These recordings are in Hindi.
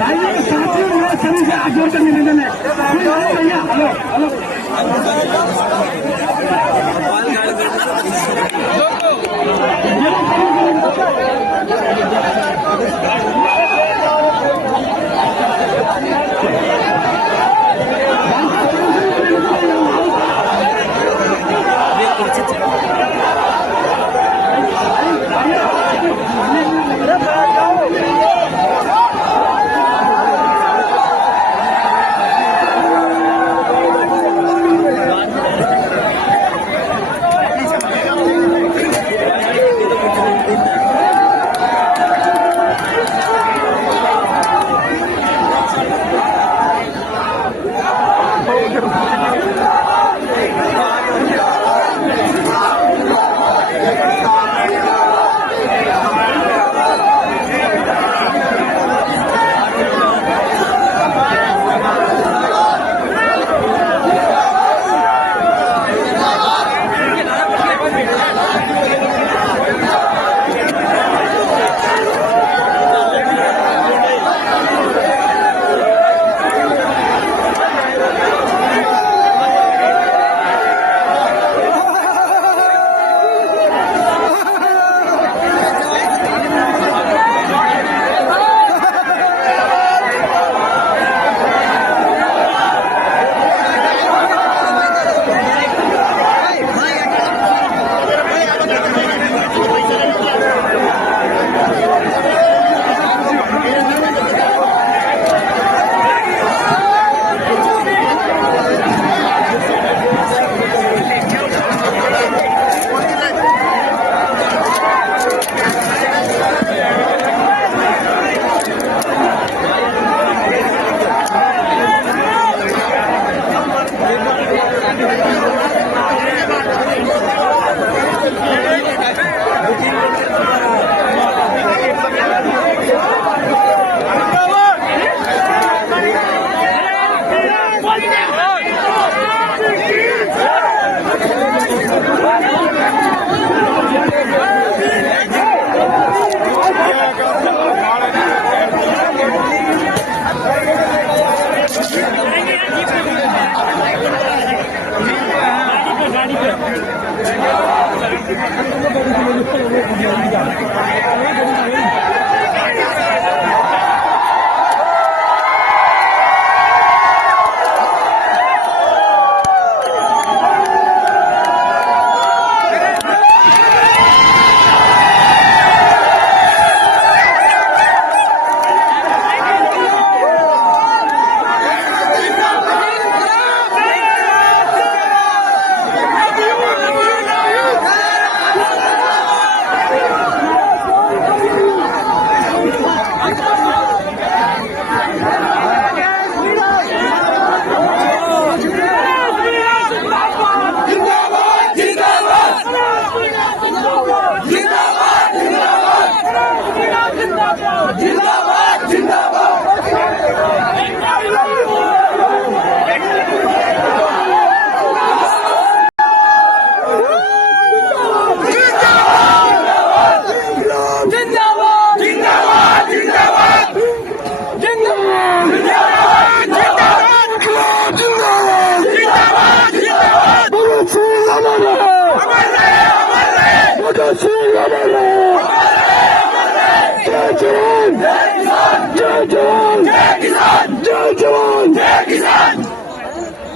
भाई साथियों मेरे सभी से हाथ जोड़कर निवेदन है, भैया हेलो हेलो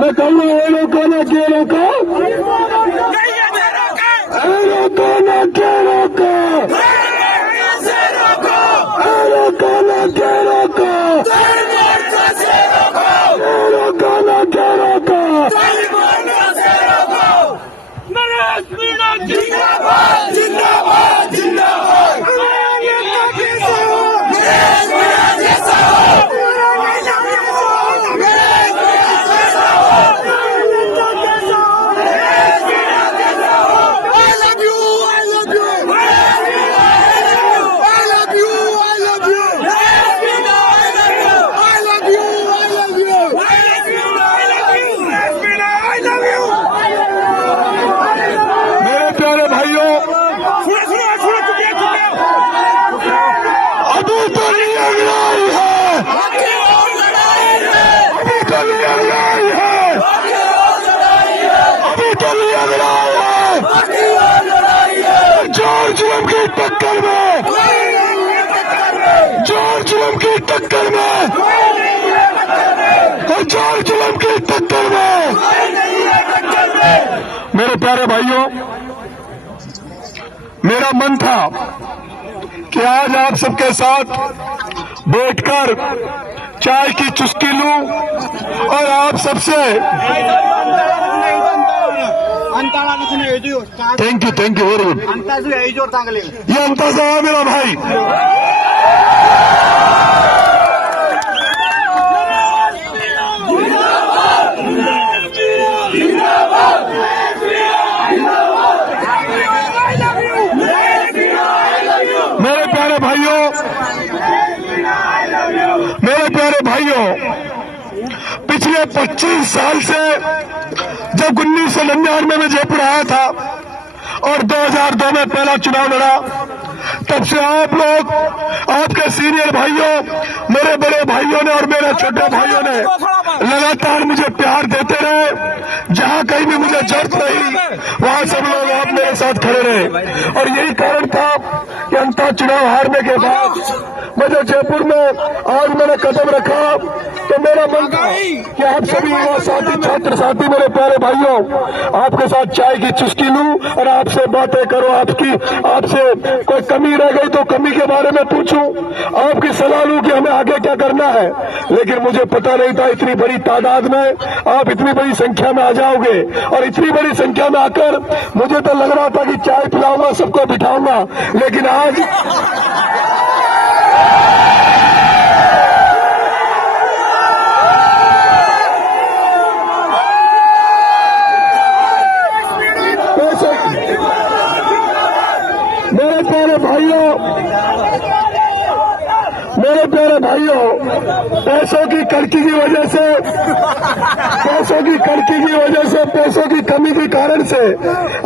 मैं कहूँ ये रोको ना क्या रोको, रोको ना क्या रोको, रोको ना क्या रोको, रोको ना क्या रोको। नरेश मीणा जिंदाबाद जिंदाबाद जिंदाबाद। I love you. लिया लड़ाई है, अभी तो लिया लड़ाई है। जॉर्ज एम की टक्कर में, जॉर्ज एम की टक्कर में, जॉर्ज एम की टक्कर में। मेरे प्यारे भाइयों, मेरा मन था कि आज आप सबके साथ बैठकर चाय की चुस्की लूं और आप सबसे थैंक यू वेरी गुड। ये अंताजा है मेरा भाई। मेरे प्यारे भाइयों, पिछले 25 साल से जब 1999 में जयपुर आया था और 2002 में पहला चुनाव लड़ा, तब से आप लोग, आपके सीनियर भाइयों, मेरे बड़े भाइयों ने और मेरे छोटे भाइयों ने लगातार मुझे प्यार देते रहे। जहां कहीं भी मुझे जरूरत रही वहां सब लोग आप मेरे साथ खड़े रहे और यही कारण था कि अंततः चुनाव हारने के बाद मुझे जयपुर में आज मैंने कदम रखा तो मेरा मन था कि आप सभी युवा साथी, छात्र साथी, मेरे प्यारे भाइयों, आपके साथ चाय की चुस्की लूं और आपसे बातें करूं। आपसे कोई कमी रह गई तो कमी के बारे में पूछूं, आपकी सलाह लूं कि हमें आगे क्या करना है। लेकिन मुझे पता नहीं था इतनी बड़ी तादाद में आप इतनी बड़ी संख्या में आ जाओगे और इतनी बड़ी संख्या में आकर मुझे तो लग रहा था कि चाय पिलाऊंगा, सबको बिठाऊंगा, लेकिन आज मेरे प्यारे भाइयों, पैसों की कड़की की वजह से, पैसों की कमी के कारण से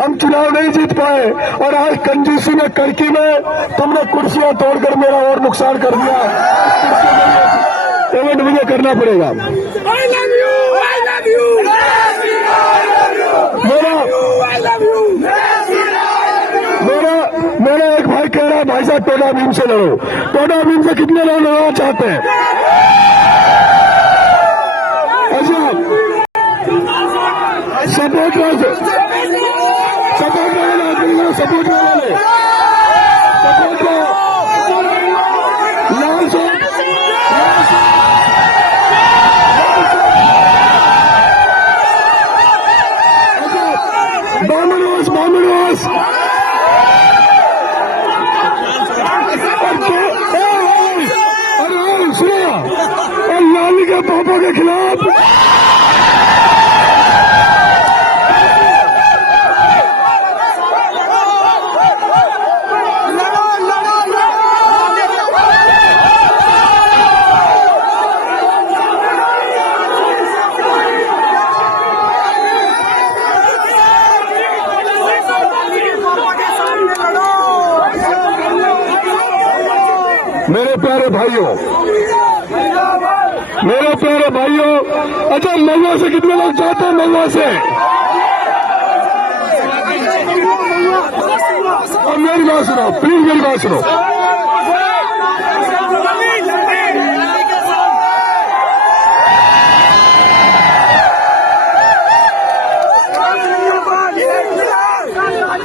हम चुनाव नहीं जीत पाए और आज कंजूसी में, कड़की में तुमने कुर्सियां तोड़कर मेरा और नुकसान कर दिया। पेमेंट मुझे करना पड़ेगा। मेरा एक भाई कह रहा है भाई साहब टोडा भीम से लड़ो। टोडा भीम से कितने लोग लड़ना चाहते हैं? सपोर्ट वाले लाल से बामनवास और लाली के पापा के खिलाफ मेरे प्यारे भाइयों, अच्छा महुआ से कितने लोग चाहते हैं? महुआ से और मेरी बात सुनो, प्लीज मेरी बात सुनो।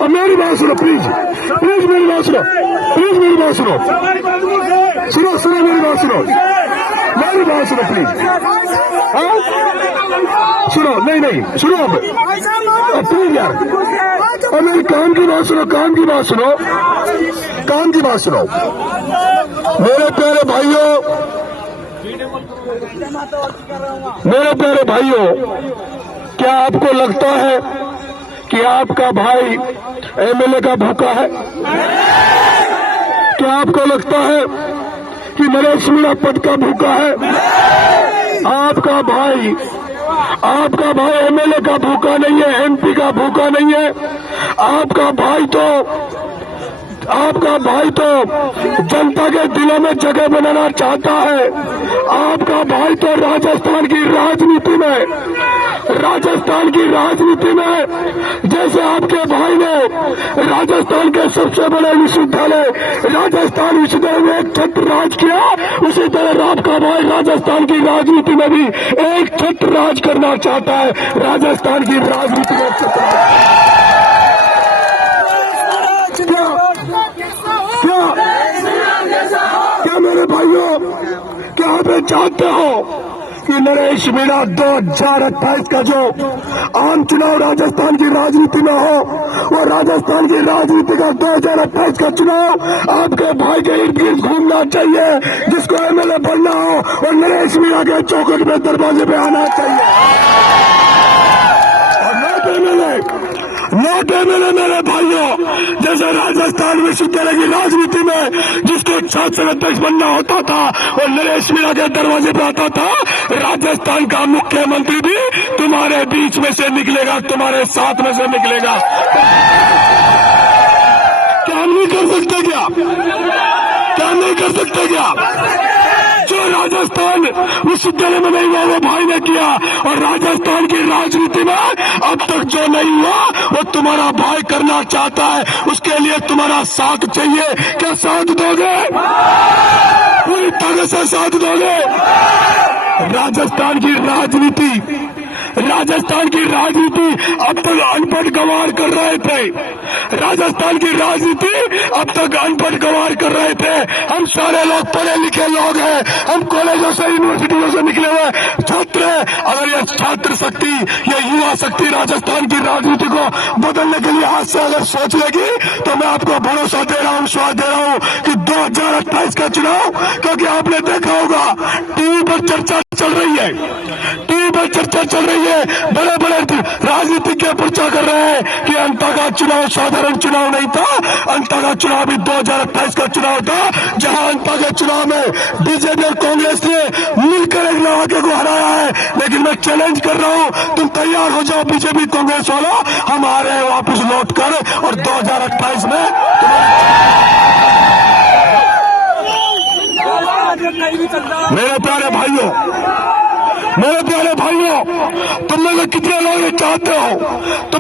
और मेरी बात सुनो, प्लीज मेरी बात सुनो, मेरी बात सुनो प्लीज। सुनो, नहीं सुनो अब प्लीज यार। और मेरी काम की बात सुनो। मेरे प्यारे भाइयों, क्या आपको लगता है कि आपका भाई एमएलए का भूखा है? क्या आपको लगता है कि नरेश मीणा पद का भूखा है? आपका भाई एमएलए का भूखा नहीं है, एमपी का भूखा नहीं है। आपका भाई तो जनता के दिलों में जगह बनाना चाहता है। आपका भाई तो राजस्थान की राजनीति में जैसे आपके भाई ने राजस्थान के सबसे बड़े विश्वविद्यालय राजस्थान विश्वविद्यालय में एक छत्र राज किया, उसी तरह आपका भाई राजस्थान की राजनीति में भी एक छत्र राज करना चाहता है। राजस्थान की राजनीति में क्या मेरे भाइयों, क्या आप चाहते हो कि नरेश मीणा 2028 का जो आम चुनाव राजस्थान की राजनीति में हो, वो राजस्थान की राजनीति का 2028 का चुनाव आपके भाई के इर्द गिर्द घूमना चाहिए, जिसको एमएलए बनना हो और नरेश मीणा के चौखट में दरवाजे पे आना चाहिए। और नोट एमएलए मेरे भाइयों, जैसे राजस्थान विश्वविद्यालय की राजनीति में जिसको छात्र अध्यक्ष बनना होता था और नरेश मीणा के दरवाजे पे आता था, राजस्थान का मुख्यमंत्री भी तुम्हारे बीच में से निकलेगा, तुम्हारे साथ में से निकलेगा। क्या हम नहीं कर सकते क्या? क्या नहीं कर सकते क्या? जो राजस्थान विश्वविद्यालय में नहीं हुआ वो भाई ने किया, और राजस्थान की राजनीति में अब तक जो नहीं हुआ वो तुम्हारा भाई करना चाहता है। उसके लिए तुम्हारा साथ चाहिए। क्या साथ दोगे? पूरी तरह से साथ दोगे? राजस्थान की राजनीति अब तक अनपढ़ गंवार कर रहे थे। राजस्थान की राजनीति अब तक अनपढ़ गंवार कर रहे थे। हम सारे लोग पढ़े लिखे लोग हैं, हम कॉलेजों से यूनिवर्सिटियों से निकले हुए छात्र हैं। अगर ये छात्र शक्ति, ये युवा शक्ति राजस्थान की राजनीति को बदलने के लिए आज से अगर सोच लेगी, तो मैं आपको भरोसा दे रहा हूँ, विश्वास दे रहा हूँ कि 2028 का चुनाव, क्योंकि आपने देखा होगा टीवी पर चर्चा चल रही है, बड़े बड़े राजनीतिज्ञ प्रचार कर रहे हैं कि अंता का चुनाव साधारण चुनाव नहीं था, अंता का चुनाव भी 2028 का चुनाव था, जहां अंता के चुनाव में बीजेपी और कांग्रेस ने मिलकर एक लड़ाके को हराया है। लेकिन मैं चैलेंज कर रहा हूं, तुम तैयार हो जाओ बीजेपी कांग्रेस वालों, हम आ रहे हैं वापस लौट कर, और 2028 में मेरे प्यारे भाइयों, तुम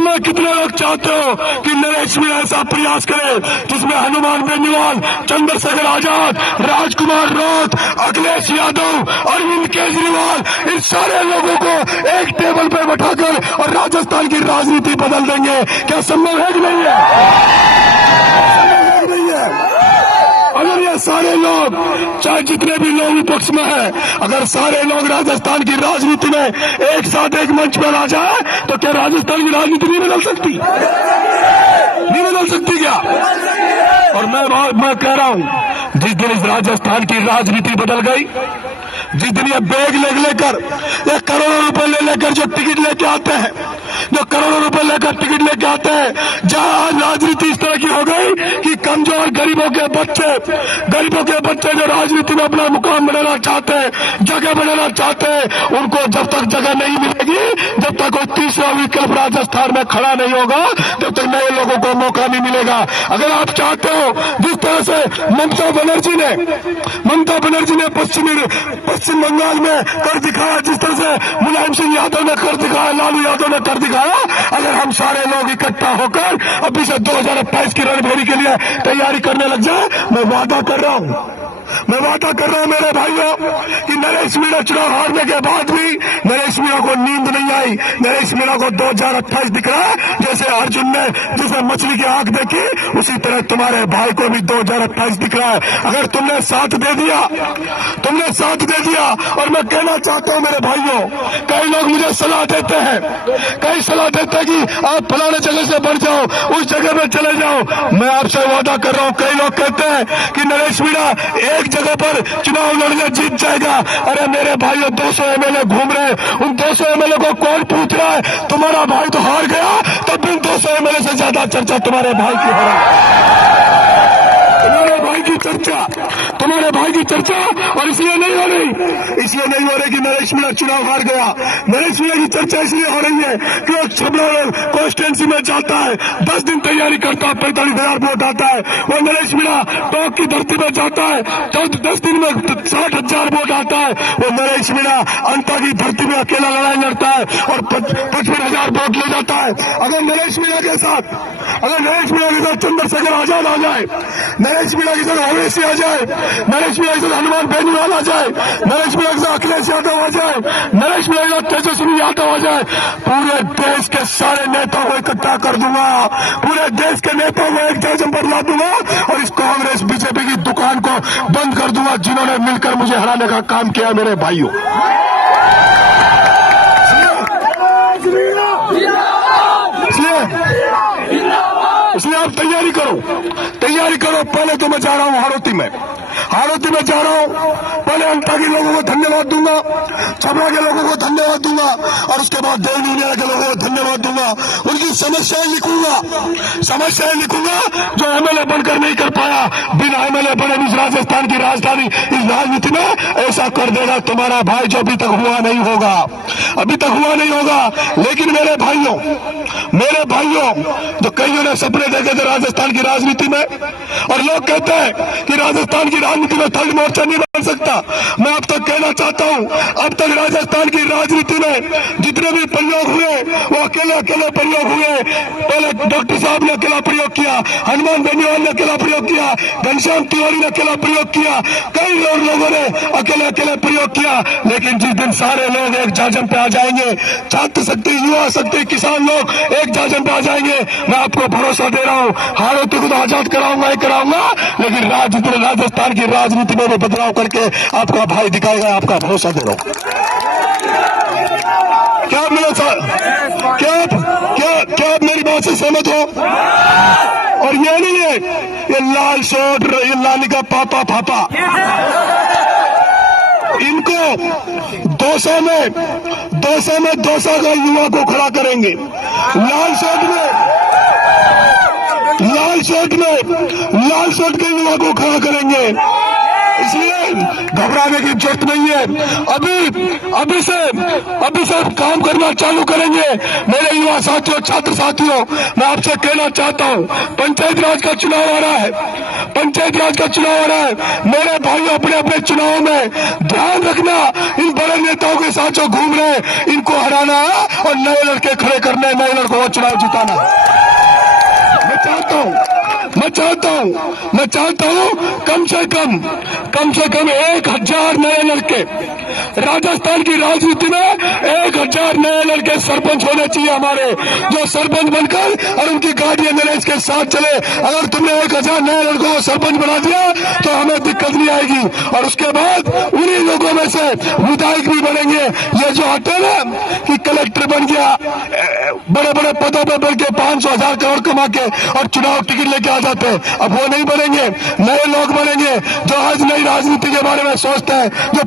में कितने लोग चाहते हो कि नरेश मीणा ऐसा प्रयास करे जिसमें हनुमान बेनीवाल, चंद्रशेखर आजाद, राजकुमार राउत, अखिलेश यादव, अरविंद केजरीवाल, इन सारे लोगों को एक टेबल पर बैठाकर और राजस्थान की राजनीति बदल देंगे। क्या संभव है कि नहीं है? अगर ये सारे लोग, चाहे जितने भी लोग विपक्ष में हैं, अगर सारे लोग राजस्थान की राजनीति में एक साथ एक मंच पर आ जाए, तो क्या राजस्थान की राजनीति नहीं बदल सकती? नहीं बदल सकती क्या? और मैं कह रहा हूं, जिस दिन इस राजस्थान की राजनीति बदल गई, जिस दिन ये बैग लेकर, ये करोड़ों रुपए लेकर जो टिकट लेके आते हैं, जो करोड़ों रुपए लेकर टिकट लेके आते हैं, जहां आज राजनीति इस तरह की हो गई कि कमजोर गरीबों के बच्चे जो राजनीति में अपना मुकाम बनाना चाहते हैं, जगह बनाना चाहते हैं, उनको जब तक जगह नहीं मिलेगी, जब तक कोई तीसरा विकल्प राजस्थान में खड़ा नहीं होगा, तब तक नए लोगों को मौका नहीं मिलेगा। अगर आप चाहते हो, जिस तरह से ममता बनर्जी ने पश्चिम बंगाल में कर दिखाया, जिस तरह से मुलायम सिंह यादव ने कर दिखाया, लालू यादव ने कर दिखाया, अगर हम सारे लोग इकट्ठा होकर अभी से 2028 की रणभेरी के लिए तैयारी करने लग जाए, मैं वादा कर रहा हूं मेरे भाइयों कि नरेश मीणा चुनाव हारने के बाद भी नरेश मीणा को नींद नहीं आई। नरेश मीणा को 2028 दिख रहा है, जैसे अर्जुन ने जिसे मछली की आंख देखी, उसी तरह तुम्हारे भाई को भी 2028 दिख रहा है। अगर तुमने साथ दे दिया, और मैं कहना चाहता हूं मेरे भाइयों, कई लोग मुझे सलाह देते हैं कि आप फलाने जगह से बढ़ जाओ, उस जगह में चले जाओ। मैं आपसे वादा कर रहा हूं, कई लोग कहते हैं कि नरेश मीणा एक जगह पर चुनाव लड़ने जीत जाएगा। अरे मेरे भाइयों, 200 एमएलए घूम रहे हैं, उन 200 एमएलए को कौन पूछ रहा है? तुम्हारा भाई तो हार गया, तब भी 200 एमएलए से ज्यादा चर्चा तुम्हारे भाई की हो रही है। तुम्हारे भाई की चर्चा हमारे भाई की चर्चा, और इसलिए नहीं हो रही कि नरेश मीणा चुनाव हार गया। नरेश मीणा की चर्चा इसलिए हो रही है कि वो छबड़ा कॉन्स्टिट्यूंसी में जाता है, 10 दिन तैयारी करता है, 45,000 वोट आता है। वो नरेश मीणा टॉप की धरती में जाता है, तो 10 दिन में 60,000 वोट आता है। वो नरेश मीणा अंता की धरती में अकेला लड़ाई लड़ता है और 55,000 वोट ले जाता है। अगर नरेश मीणा के साथ चंद्रशेखर आजाद आ जाए, नरेश मीणा के साथ ओवैसी आ जाए, नरेश मीणा के साथ हनुमान बेनीवाल आ जाए, नरेश मीणा के साथ अखिलेश यादव आ जाए, नरेश मीणा के साथ तेजस्वी यादव आ जाए, पूरे देश के सारे नेताओं को इकट्ठा कर दूंगा, पूरे देश के नेताओं को एक जगह पर ला दूंगा और इस कांग्रेस बीजेपी की दुकान को बंद कर दूंगा, जिन्होंने मिलकर मुझे हराने का काम किया। मेरे भाइयों, इसलिए आप तैयारी करो। पहले तो मैं जा रहा हूं हाड़ौती में जा रहा हूं। पहले अंता के लोगों को धन्यवाद दूंगा, छपरा के लोगों को धन्यवाद दूंगा, और उसके बाद देव दुनिया के लोगों को धन्यवाद दूंगा। उनकी समस्याएं लिखूंगा जो एमएलए बनकर नहीं कर पाया, बिना एमएलए बने इस राजस्थान की राजधानी इस राजनीति में ऐसा कर देगा तुम्हारा भाई, जो अभी तक हुआ नहीं होगा। लेकिन मेरे भाइयों, जो कईयों ने सपने देखे थे राजस्थान की राजनीति में, और लोग कहते हैं कि राजस्थान की राजनीति में थर्ड मोर्चा नहीं बन सकता, मैं अब तक कहना चाहता हूं, अब तक राजस्थान की राजनीति में जितने भी प्रयोग हुए वो अकेले प्रयोग हुए। पहले डॉक्टर साहब ने अकेला प्रयोग किया, हनुमान बेनीवाल ने अकेला प्रयोग किया, घनश्याम तिवारी ने अकेला प्रयोग किया, कई और लोगों ने अकेले प्रयोग किया। लेकिन जिस दिन सारे लोग एक जाजम पे आ जाएंगे, छात्र शक्ति, युवा शक्ति, किसान लोग एक जाजम पे आ जाएंगे, मैं आपको भरोसा दे रहा हूं, हाड़ौती को तो आजाद कराऊंगा, लेकिन राजस्थान की राजनीति में भी बदलाव करके आपका भाई दिखाएगा, आपका भरोसा दे रहा हूं। क्या आप मेरी बात से सहमत हो? और ये नहीं है ये लाल शोट, ये लाली का पापा, इनको 200 का युवा को खड़ा करेंगे, लाल शोट के युवा को खड़ा करेंगे। इसलिए घबराने की जरूरत नहीं है। अभी से काम करना चालू करेंगे। मेरे युवा साथियों, छात्र साथियों, मैं आपसे कहना चाहता हूं, पंचायत राज का चुनाव आ रहा है। मेरे भाई अपने चुनाव में ध्यान रखना, इन बड़े नेताओं के साथ जो घूम रहे हैं, इनको हराना और नए लड़के खड़े करने, नए लड़कों को चुनाव जिताना। मैं चाहता हूं कम से कम 1,000 नए लड़के, राजस्थान की राजनीति में 1,000 नए लड़के सरपंच होने चाहिए हमारे, जो सरपंच बनकर और उनकी गाड़ी नरेश के साथ चले। अगर तुमने 1,000 नए लड़कों को सरपंच बना दिया तो हमें दिक्कत नहीं आएगी, और उसके बाद उन्हीं लोगों में से विधायक भी बनेंगे। ये जो हटे ना कि कलेक्टर बन गया, बड़े पदों पर बढ़ के 500,000 करोड़ कमा के और चुनाव टिकट लेके आ जाते हैं, अब वो नहीं बनेंगे। नए लोग बनेंगे जो आज नई राजनीति के बारे में सोचते हैं, जो